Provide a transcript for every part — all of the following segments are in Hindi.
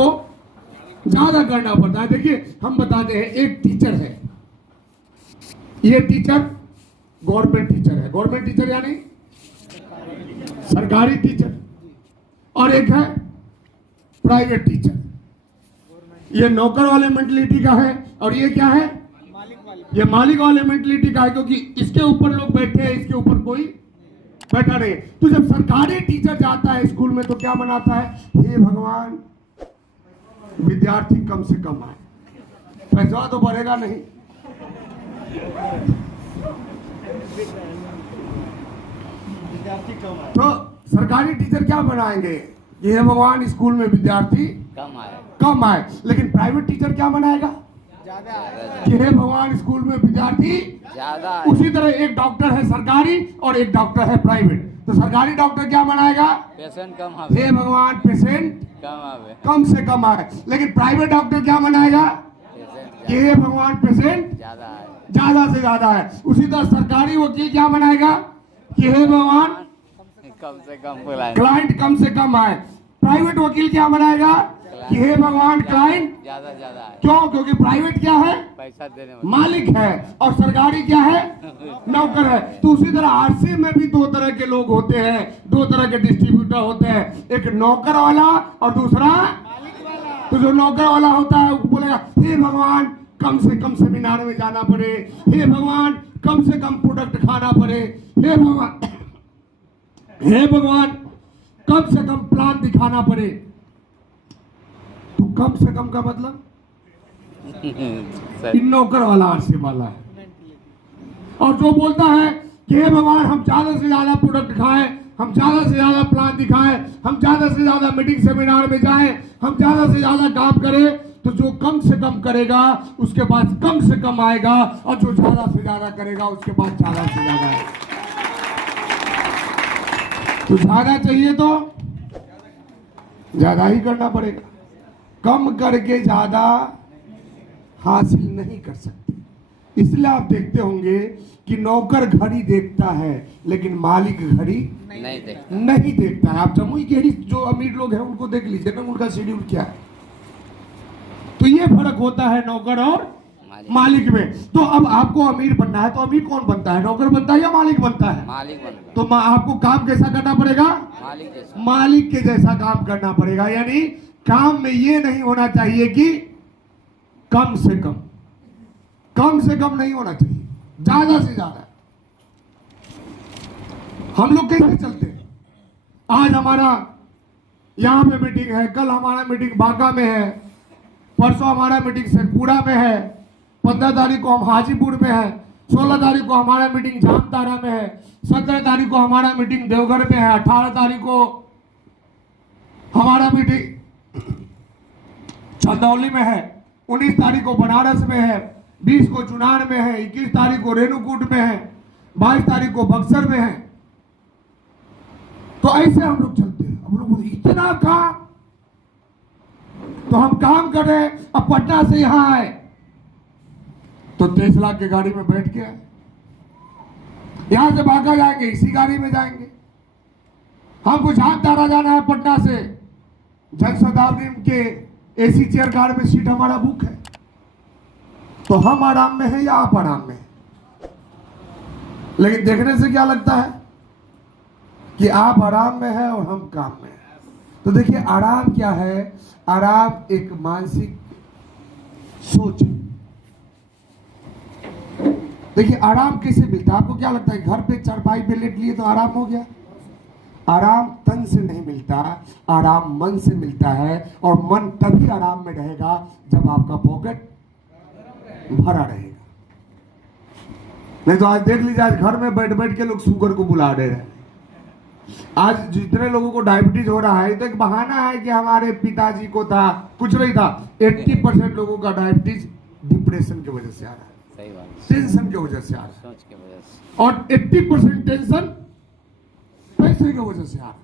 को ज्यादा करना पड़ता है। देखिए हम बताते हैं, एक टीचर है, ये टीचर गवर्नमेंट टीचर है, गवर्नमेंट टीचर यानी सरकारी टीचर, और एक है प्राइवेट टीचर। ये नौकर वाले मेंटलिटी का है और ये क्या है, ये मालिक वाले मेंटलिटी का है, क्योंकि इसके ऊपर लोग बैठे हैं, इसके ऊपर कोई बैठा नहीं। तो जब सरकारी टीचर जाता है स्कूल में तो क्या मनाता है, हे भगवान विद्यार्थी कम से कम आए, पैसा तो बढ़ेगा नहीं। तो सरकारी टीचर क्या बनाएंगे, ये हे भगवान स्कूल में विद्यार्थी कम आए। लेकिन प्राइवेट टीचर क्या बनाएगा, कि हे भगवान स्कूल में विद्यार्थी ज्यादा। उसी तरह एक डॉक्टर है सरकारी और एक डॉक्टर है प्राइवेट, तो सरकारी डॉक्टर क्या बनाएगा, पेशेंट कम आवे, हे भगवान पेशेंट कम से कम आए। लेकिन प्राइवेट डॉक्टर क्या बनाएगा, कि हे भगवान पेशेंट ज्यादा से ज्यादा है। उसी तरह सरकारी वकील क्या बनाएगा, कि हे भगवान कम से कम क्लाइंट कम से कम आए। प्राइवेट वकील क्या बनाएगा, कि हे भगवान क्लाइंट ज्यादा है। क्यों, क्योंकि प्राइवेट क्या है, पैसा देने वाला मालिक है, और सरकारी क्या है, नौकर है। तो उसी तरह आरसी में भी दो तरह के लोग होते हैं, दो तरह के डिस्ट्रीब्यूटर होते हैं, एक नौकर वाला और दूसरा मालिक वाला। तो जो नौकर वाला होता है वो बोलेगा, हे भगवान कम से कम सेमिनार में जाना पड़े, हे भगवान कम से कम प्रोडक्ट खाना पड़े, हे भगवान कम से कम प्लान दिखाना पड़े। तो कम से कम का मतलब नौकर वाला आरसी वाला है। और जो बोलता है कि हे भगवान हम ज्यादा से ज्यादा प्रोडक्ट खाएं, हम ज्यादा से ज्यादा प्लान दिखाएं, हम ज्यादा से ज्यादा मीटिंग सेमिनार में जाएं, हम ज्यादा से ज्यादा काम करें, तो जो कम से कम करेगा उसके पास कम से कम आएगा, और जो ज्यादा से ज्यादा करेगा उसके पास ज्यादा से ज्यादा आएगा। तो ज्यादा चाहिए तो ज्यादा ही करना पड़ेगा, कम करके ज्यादा हासिल नहीं कर सकते। इसलिए आप देखते होंगे कि नौकर घड़ी देखता है लेकिन मालिक घड़ी नहीं देखता है। आप जमुई के ही जो अमीर लोग हैं उनको देख लीजिए ना, उनका शेड्यूल क्या है। तो ये फर्क होता है नौकर और मालिक में। तो अब आपको अमीर बनना है तो अमीर कौन बनता है, नौकर बनता है या मालिक बनता है, मालिक बनता है। तो आपको काम कैसा करना पड़ेगा, मालिक के जैसा काम करना पड़ेगा। यानी काम में ये नहीं होना चाहिए कि कम से कम नहीं होना चाहिए, ज्यादा से ज्यादा। हम लोग कैसे चलते हैं, आज हमारा यहां पे मीटिंग है, कल हमारा मीटिंग बांका में है, परसों हमारा मीटिंग शेखपुरा में है, 15 तारीख को हम हाजीपुर में है, 16 तारीख को हमारा मीटिंग जामताड़ा में है, 17 तारीख को हमारा मीटिंग देवघर में है, 18 तारीख को हमारा मीटिंग चंदौली में है, 19 तारीख को बनारस में है, 20 को चुनार में है, 21 तारीख को रेणुकूट में है, 22 तारीख को बक्सर में है। तो ऐसे हम लोग चलते हैं। हम लोग इतना काम, तो हम काम कर रहे हैं। अब पटना से यहां आए तो 23 लाख की गाड़ी में बैठ के आए, यहां से बांका जाएंगे इसी गाड़ी में जाएंगे। हमको जामताड़ा जाना है, पटना से जनशताब्दी के एसी चेयर कार में सीट हमारा बुक है। तो हम आराम में हैं या आप आराम में हैं? लेकिन देखने से क्या लगता है कि आप आराम में हैं और हम काम में हैं। तो देखिए आराम क्या है, आराम एक मानसिक सोच है। देखिए आराम कैसे मिलता है, आपको क्या लगता है घर पे चारपाई पे लेट लिए तो आराम हो गया? आराम तन से नहीं मिलता, आराम मन से मिलता है। और मन तभी आराम में रहेगा जब आपका पॉकेट भरा रहेगा। नहीं तो आज देख लीजिए, आज घर में बैठ बैठ के लोग शुगर को बुला दे रहे हैं। आज जितने लोगों को डायबिटीज हो रहा है तो एक बहाना है कि हमारे पिताजी को था, कुछ नहीं था। 80% लोगों का डायबिटीज डिप्रेशन की वजह से आ रहा है, सही बात, टेंशन की वजह से आ रहा है, सोच की वजह से। और 80% टेंशन पैसे की वजह से आ रहा है।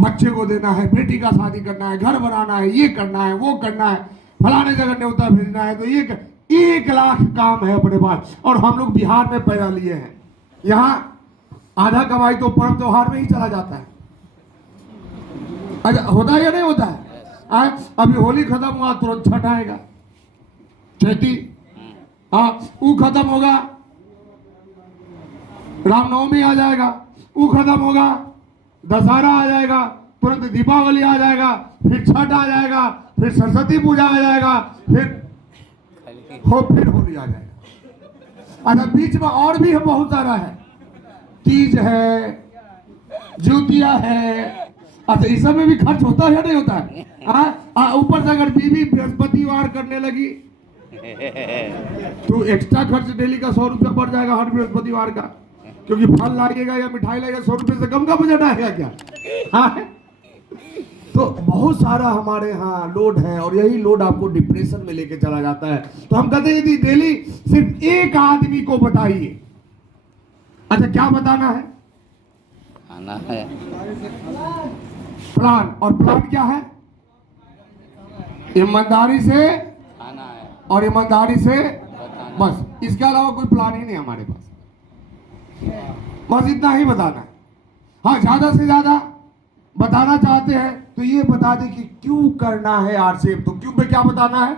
बच्चे को देना है, बेटी का शादी करना है, घर बनाना है, ये करना है, वो करना है, फलाने जगह न्योता भेजना है, तो ये 1 लाख काम है अपने पास। और हम लोग बिहार में पैदा लिए हैं, यहाँ आधा कमाई तो पर्व त्योहार में ही चला जाता है। अच्छा होता है या नहीं होता है? अभी होली खत्म हुआ तुरंत छठ आएगा, चैती, हाँ वो खत्म होगा, रामनवमी आ जाएगा, वो खत्म होगा, दशहरा आ जाएगा, तुरंत दीपावली आ जाएगा, फिर छठ आ जाएगा, फिर सरस्वती पूजा आ जाएगा, फिर होली आ जाएगा। अच्छा बीच में और भी बहुत सारा है, तीज है, ज्योतिया है। अच्छा इस सब में भी खर्च होता है या नहीं होता है? ऊपर से अगर बीवी बृहस्पतिवार करने लगी तो एक्स्ट्रा खर्च डेली का 100 रुपया बढ़ जाएगा हर बृहस्पतिवार का, क्योंकि फल लागेगा या मिठाई लगेगा, 100 रुपये से कम का बजट आएगा क्या? हाँ तो बहुत सारा हमारे यहाँ लोड है और यही लोड आपको डिप्रेशन में लेके चला जाता है। तो हम कहते हैं यदि डेली सिर्फ एक आदमी को बताइए, अच्छा क्या बताना है? आना है प्लान, और प्लान क्या है? ईमानदारी से आना है और ईमानदारी से बताना। बस, इसके अलावा कोई प्लान ही नहीं हमारे पास, बस इतना ही बताना है। हाँ ज्यादा से ज्यादा बताना चाहते हैं तो ये बता दें कि क्यों करना है आरसीएम। तो क्यों पे क्या बताना है?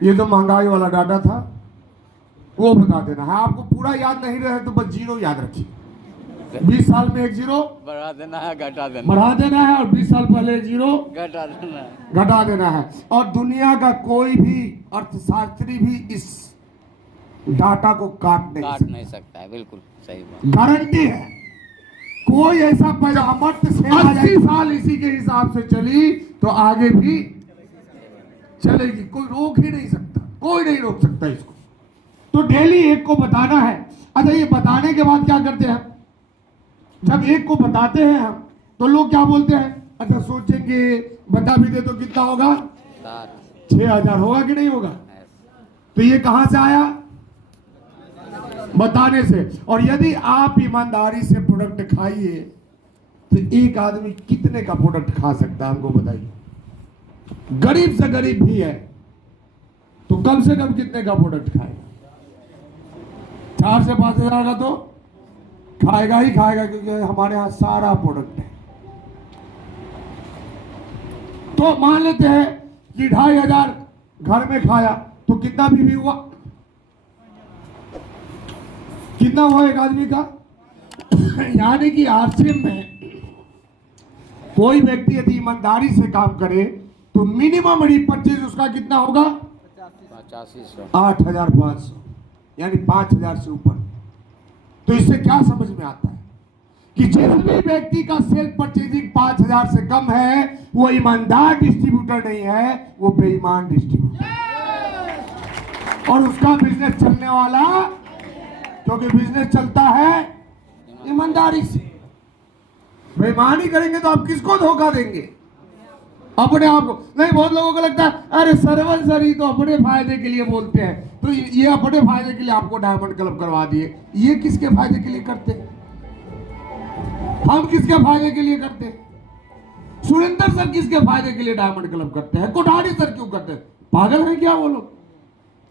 ये तो महंगाई वाला डाटा था वो बता देना है। आपको पूरा याद नहीं रहे तो बस जीरो याद रखिए, 20 साल में एक जीरो बढ़ा देना है, घटा देना, बढ़ा देना है, और 20 साल पहले एक जीरो घटा देना है, घटा देना है। और दुनिया का कोई भी अर्थशास्त्री भी इस डाटा को काट नहीं सकता है। बिल्कुल सही बात, गारंटी है। कोई ऐसा पैजामत से 80 साल इसी के हिसाब से चली तो आगे भी चलेगी, कोई रोक ही नहीं सकता, कोई नहीं रोक सकता इसको। तो डेली एक को बताना है। अच्छा ये बताने के बाद क्या करते हैं? जब एक को बताते हैं हम तो लोग क्या बोलते हैं? अच्छा सोचेंगे बता भी दे तो कितना होगा? 6000 होगा कि नहीं होगा? तो ये कहां से आया? बताने से। और यदि आप ईमानदारी से प्रोडक्ट खाइए तो एक आदमी कितने का प्रोडक्ट खा सकता है हमको बताइए? गरीब से गरीब भी है तो कम से कम कितने का प्रोडक्ट खाएगा? 4 से 5 हजार का तो खाएगा ही खाएगा, क्योंकि हमारे यहां सारा प्रोडक्ट है। तो मान लेते हैं कि 2500 घर में खाया तो कितना बीवी हुआ? कितना हुआ एक आदमी का? यानी कि आरसीएम में कोई व्यक्ति यदि ईमानदारी से काम करे तो मिनिमम रिपर्चेज उसका कितना होगा? 8500, यानी 5000 से ऊपर। तो इससे क्या समझ में आता है कि जिस भी व्यक्ति का सेल्फ परचेजिंग 5000 से कम है वो ईमानदार डिस्ट्रीब्यूटर नहीं है, वो बेईमान डिस्ट्रीब्यूटर, और उसका बिजनेस चलने वाला, क्योंकि बिजनेस चलता है ईमानदारी से। बेईमानी करेंगे तो आप किसको धोखा देंगे? अपने आप को नहीं। बहुत लोगों को लगता है अरे सरवन सर ही तो अपने फायदे के लिए बोलते हैं, तो ये अपने फायदे के लिए आपको डायमंड क्लब करवा दिए। ये किसके फायदे के लिए करते हैं? हम किसके फायदे के लिए करते हैं? सुरेंद्र सर किसके फायदे के लिए डायमंड क्लब करते हैं? कोठारी सर क्यों करते हैं? पागल है क्या वो लोग?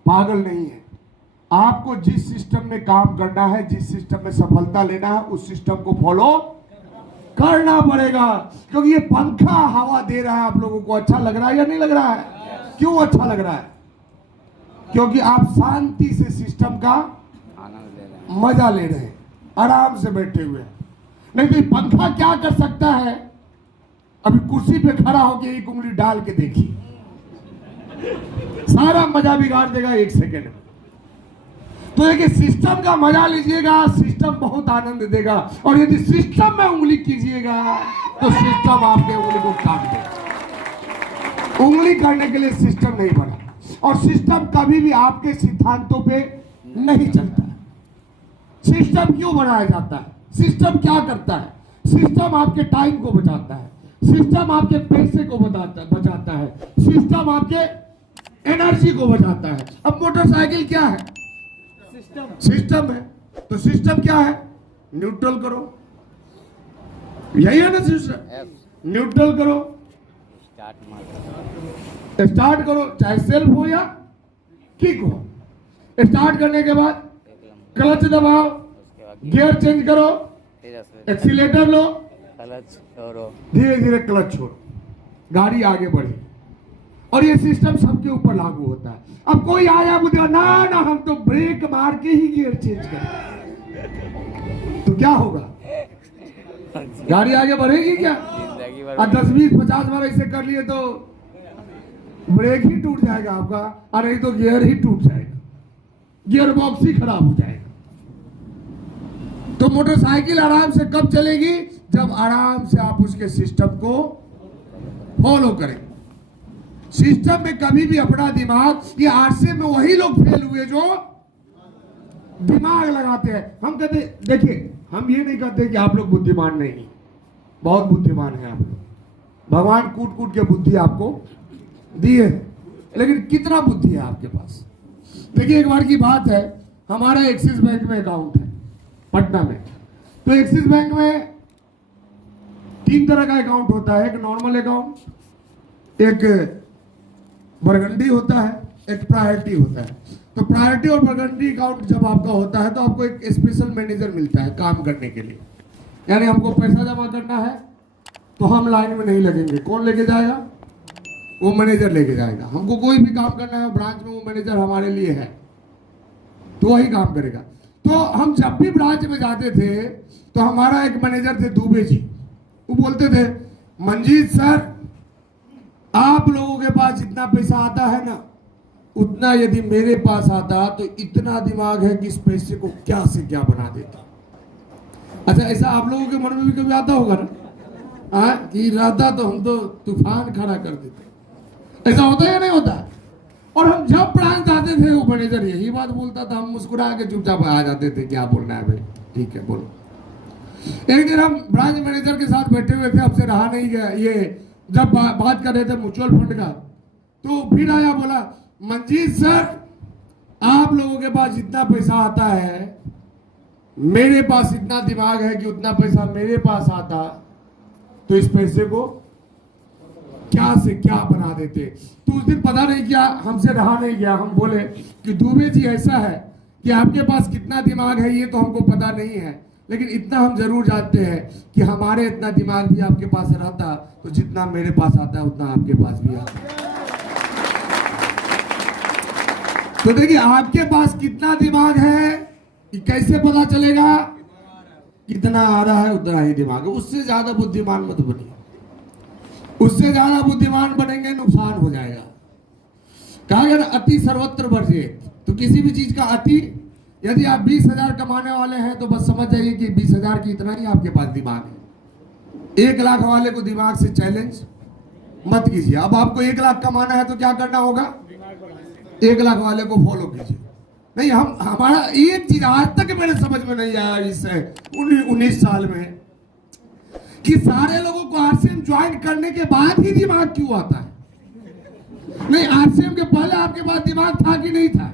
पागल नहीं है। आपको जिस सिस्टम में काम करना है, जिस सिस्टम में सफलता लेना है, उस सिस्टम को फॉलो करना पड़ेगा। क्योंकि ये पंखा हवा दे रहा है, आप लोगों को अच्छा लग रहा है या नहीं लग रहा है? क्यों अच्छा लग रहा है? क्योंकि आप शांति से सिस्टम का आनंद ले रहे हैं, मजा ले रहे हैं, आराम से बैठे हुए हैं। नहीं तो ये पंखा क्या कर सकता है? अभी कुर्सी पे खड़ा होकर एक उंगली डाल के देखिए, सारा मजा बिगाड़ देगा 1 सेकेंड में। तो देखिए सिस्टम का मजा लीजिएगा, सिस्टम बहुत आनंद देगा। और यदि सिस्टम में उंगली कीजिएगा तो सिस्टम आपके उंगली को काट देगा। उंगली करने के लिए सिस्टम नहीं बना, और सिस्टम कभी भी आपके सिद्धांतों पे नहीं चलता है। सिस्टम क्यों बनाया जाता है? सिस्टम क्या करता है? सिस्टम आपके टाइम को बचाता है, सिस्टम आपके पैसे को बचाता है, सिस्टम आपके एनर्जी को बचाता है। अब मोटरसाइकिल क्या है? सिस्टम है। तो सिस्टम क्या है? न्यूट्रल करो, यही है ना सिस्टम। न्यूट्रल करो, स्टार्ट करो, चाहे सेल्फ हो या किक हो। स्टार्ट करने के बाद क्लच दबाओ, गियर चेंज करो, एक्सीलेटर लो, क्लच छोड़ो, धीरे धीरे क्लच छोड़ो। गाड़ी आगे बढ़े, और ये सिस्टम सबके ऊपर लागू होता है। अब कोई आया बोले ना ना हम तो ब्रेक मार के ही गियर चेंज करें, तो क्या होगा? गाड़ी आगे बढ़ेगी क्या? और 10-20-50 बार ऐसे कर लिए तो ब्रेक ही टूट जाएगा आपका, और नहीं तो गियर ही टूट जाएगा, गियर बॉक्स ही खराब हो जाएगा। तो मोटरसाइकिल आराम से कब चलेगी? जब आराम से आप उसके सिस्टम को फॉलो करें। सिस्टम में कभी भी अपना दिमाग, ये आरसीए में वही लोग फेल हुए जो दिमाग लगाते हैं। हम कहते, देखिए हम ये नहीं कहते कि आप लोग बुद्धिमान नहीं, बहुत बुद्धिमान हैं आप लोग, भगवान कूट कूट के बुद्धि आपको दिए है, लेकिन कितना बुद्धि है आपके पास? देखिए एक बार की बात है, हमारा एक्सिस बैंक में अकाउंट है पटना में। तो एक्सिस बैंक में 3 तरह का अकाउंट होता है, एक नॉर्मल अकाउंट, एक बरगंडी होता है, एक प्रायोरिटी होता है। तो प्रायोरिटी और बरगंडी अकाउंट जब आपका होता है तो आपको एक स्पेशल मैनेजर मिलता है काम करने के लिए। यानी हमको पैसा जमा करना है तो हम लाइन में नहीं लगेंगे, कौन लेके जाएगा? वो मैनेजर लेके जाएगा। हमको कोई भी काम करना है ब्रांच में, वो मैनेजर हमारे लिए है, तो वही काम करेगा। तो हम जब भी ब्रांच में जाते थे तो हमारा एक मैनेजर थे दुबे जी, वो बोलते थे मंजीत सर आप लोगों के पास जितना पैसा आता है ना, उतना यदि मेरे पास आता तो इतना दिमाग है कि इस पैसे को क्या से क्या बना देता। अच्छा, ऐसा आप लोगों के मन में भी कभी आता होगा ना, कि रहता तो हम तो तूफान खड़ा कर देते। ऐसा होता है या नहीं होता? और हम जब ब्रांच आते थे वो मैनेजर यही बात बोलता था, हम मुस्कुरा के चुपचाप आ जाते थे, क्या बोलना है भाई, ठीक है बोलो। एक दिन हम ब्रांच मैनेजर के साथ बैठे हुए थे, हमसे रहा नहीं गया, ये जब बात कर रहे थे म्यूचुअल फंड का, तो फिर आया बोला मंजीत सर आप लोगों के पास जितना पैसा आता है, मेरे पास इतना दिमाग है कि उतना पैसा मेरे पास आता तो इस पैसे को क्या से क्या बना देते। तो उस दिन पता नहीं क्या हमसे रहा नहीं गया, हम बोले कि दुबे जी ऐसा है कि आपके पास कितना दिमाग है ये तो हमको पता नहीं है, लेकिन इतना हम जरूर जानते हैं कि हमारे इतना दिमाग भी आपके पास रहता तो जितना मेरे पास आता है उतना आपके पास भी आता। तो देखिए आपके पास कितना दिमाग है कि कैसे पता चलेगा? कितना आ रहा है उतना ही दिमाग है। उससे ज्यादा बुद्धिमान मत बनिए, उससे ज्यादा बुद्धिमान बनेंगे नुकसान हो जाएगा। कहा गया अति सर्वत्र वर्जित, तो किसी भी चीज का अति, यदि आप 20,000 कमाने वाले हैं तो बस समझ जाइए कि 20,000 की इतना ही आपके पास दिमाग है। 1 लाख वाले को दिमाग से चैलेंज मत कीजिए। अब आपको 1 लाख कमाना है तो क्या करना होगा? 1 लाख वाले को फॉलो कीजिए। नहीं, हम हमारा एक चीज आज तक मेरे समझ में नहीं आया इस 19 साल में, कि सारे लोगों को आरसीएम ज्वाइन करने के बाद ही दिमाग क्यों आता है? नहीं, आरसीएम के पहले आपके पास दिमाग था कि नहीं था?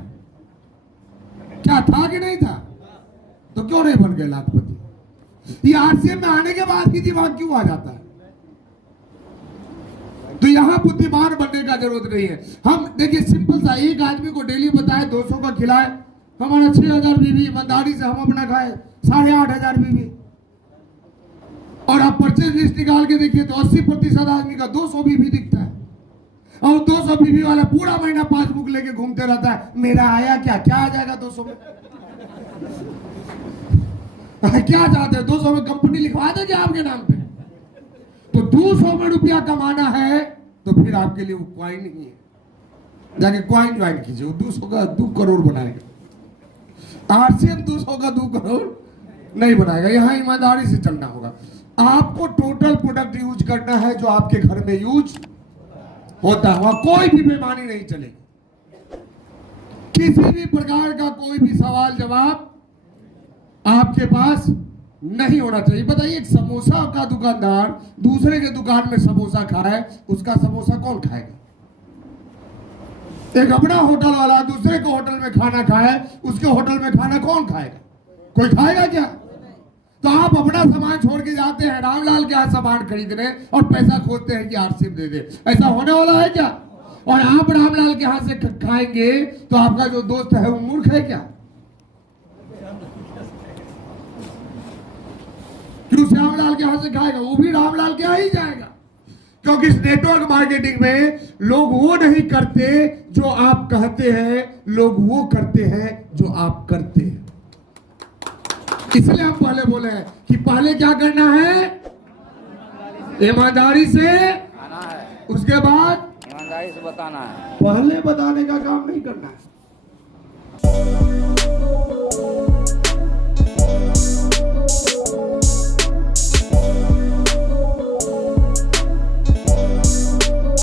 क्या था कि नहीं था? तो क्यों नहीं बन गए लाखपति? ये आरसीएम में आने के बाद ही दिमाग क्यों आ जाता है? तो यहां बुद्धिमान बनने का जरूरत नहीं है। हम देखिए सिंपल सा, एक आदमी को डेली बताए 200 का खिलाए, हमारा 6,000 बीवी, ईमानदारी से हम अपना खाए 8,500 बीवी, और आप परचेज लिस्ट निकाल के देखिए तो 80% आदमी का 200 बीवी दिखता है, और 200 बीवी वाला पूरा महीना पासबुक लेके घूमते रहता है, मेरा आया क्या? क्या आ जाएगा 200 में? क्या चाहते हैं? 200 में कंपनी लिखवा दे क्या आपके नाम पे? तो 200 में रुपया कमाना है तो फिर आपके लिए वो क्वाइन नहीं है, जाके क्वाइन ज्वाइन कीजिए, वो 200 का 2 करोड़ बनाएगा। आरसीएम 200 का 2 करोड़ नहीं बनाएगा। यहाँ ईमानदारी से चलना होगा। आपको टोटल प्रोडक्ट यूज करना है जो आपके घर में यूज होता है, वहां कोई भी बेईमानी नहीं चलेगी। किसी भी प्रकार का कोई भी सवाल जवाब आपके पास नहीं होना चाहिए। बताइए, एक समोसा का दुकानदार दूसरे के दुकान में समोसा खाए, उसका समोसा कौन खाएगा? एक अपना होटल वाला दूसरे के होटल में खाना खाए, उसके होटल में खाना कौन खाएगा? कोई खाएगा क्या? तो आप अपना सामान छोड़ के जाते हैं रामलाल के यहाँ सामान खरीदने और पैसा खोजते हैं कि आरसीएम दे दे। ऐसा होने वाला है क्या? और आप रामलाल के यहाँ से खाएंगे तो आपका जो दोस्त है वो मूर्ख है क्या? क्यों? श्यामलाल के यहाँ से खाएगा, वो भी रामलाल के यहाँ ही जाएगा। क्योंकि इस नेटवर्क मार्केटिंग में लोग वो नहीं करते जो आप कहते हैं, लोग वो करते हैं जो आप करते हैं। इसलिए हम पहले बोले हैं कि पहले क्या करना है, ईमानदारी से आना है, उसके बाद ईमानदारी से बताना है। पहले बताने का काम नहीं करना है।